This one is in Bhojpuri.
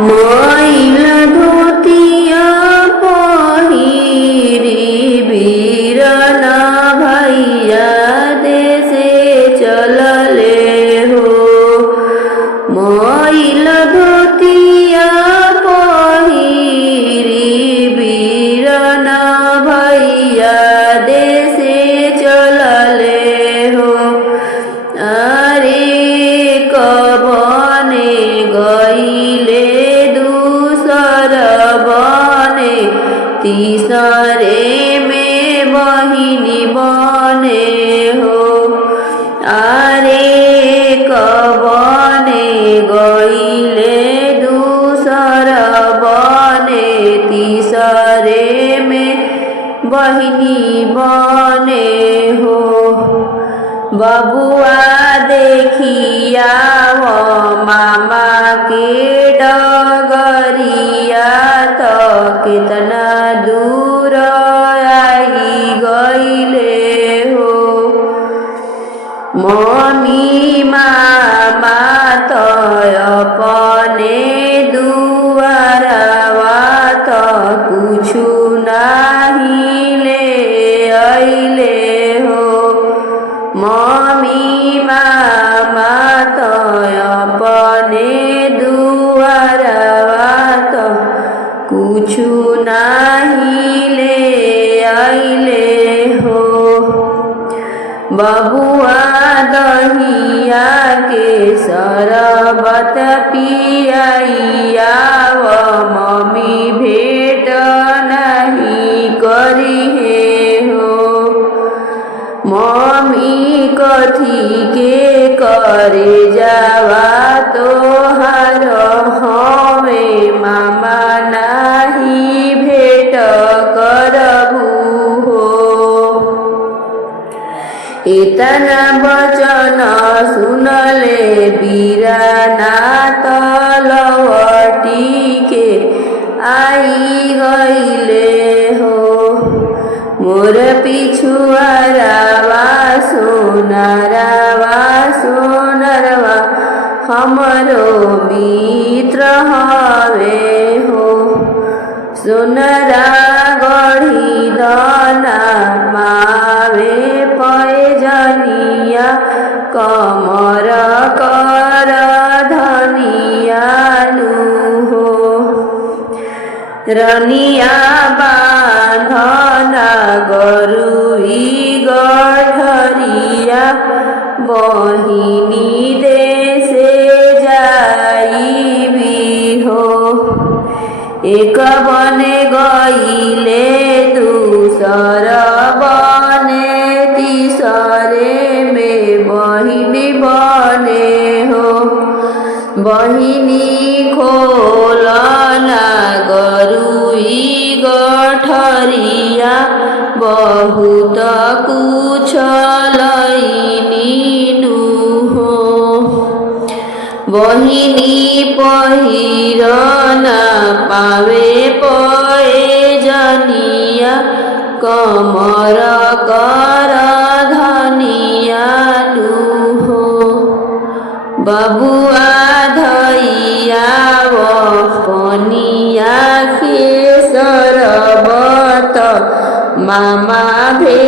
मईल धोतिया पहिरी बीरन भैया देशे चलले हो। मईल धोतिया पहिरी बीरन भैया देशे चलले हो। अरे कबने गईले बने तीसरे में बहिनी बने हो। अरे कबने गईले दूसर बने तीसरे में बहिनी बने हो। बबुआ देखिया वो मामा के डगरिया तो कितना दूर आई गईले हो। मम्मी मामा तो अपने दुआरवा तो कुछु नहीं ले अइले हो। मम्मी मामा तो अपने दुआरवा तो कुछु नहीं ले अइले हो। बबुआ दहिया के शरबत पियाइया वो मम्मी भेंट नहीं करी हो। मम्मी कथी के करे जावा तोहार हवे मामा नहीं भेंट करबू हो। इतना वचन सुनले बीराना तलवटी के आई गईले हो। मोर पिछुआरवा सोनरवा हमरो मित्र हवे हो। सोनरा गढ़ी दाना मावे पैजनिया कमर कर धनिया हो। रनिया बांधना गरुई गठरिया बहिनी देशे जाइबी हो। एक बने गईले दूसर बने तीसरे में बहिनी बने हो। बहिनी खोलना गरुई गठरिया बहुत कुछ लईनी हो। बहिनी पहिरना पावे पैजनिया कमर कर धनिया हो। बबुआ धैया वो पनिया के शरबत मामा भे